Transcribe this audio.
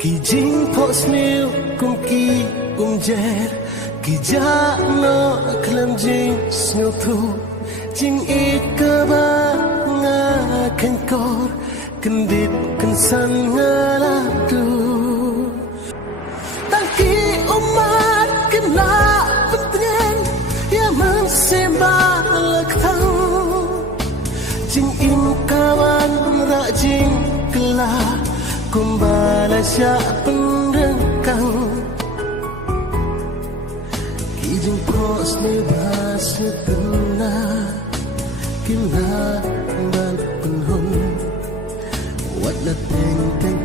Ki jing pos niu kum ki jet ki ja no klam jing snow thu jing ikaba nga kan kor kendit kan san ngala tu taki umat kena petren ya mensembah lekau jing im kawan ra jing kelah kumbala sya pendengkang kijing pos ni bahasa kena kena bal penhun wat la teng teng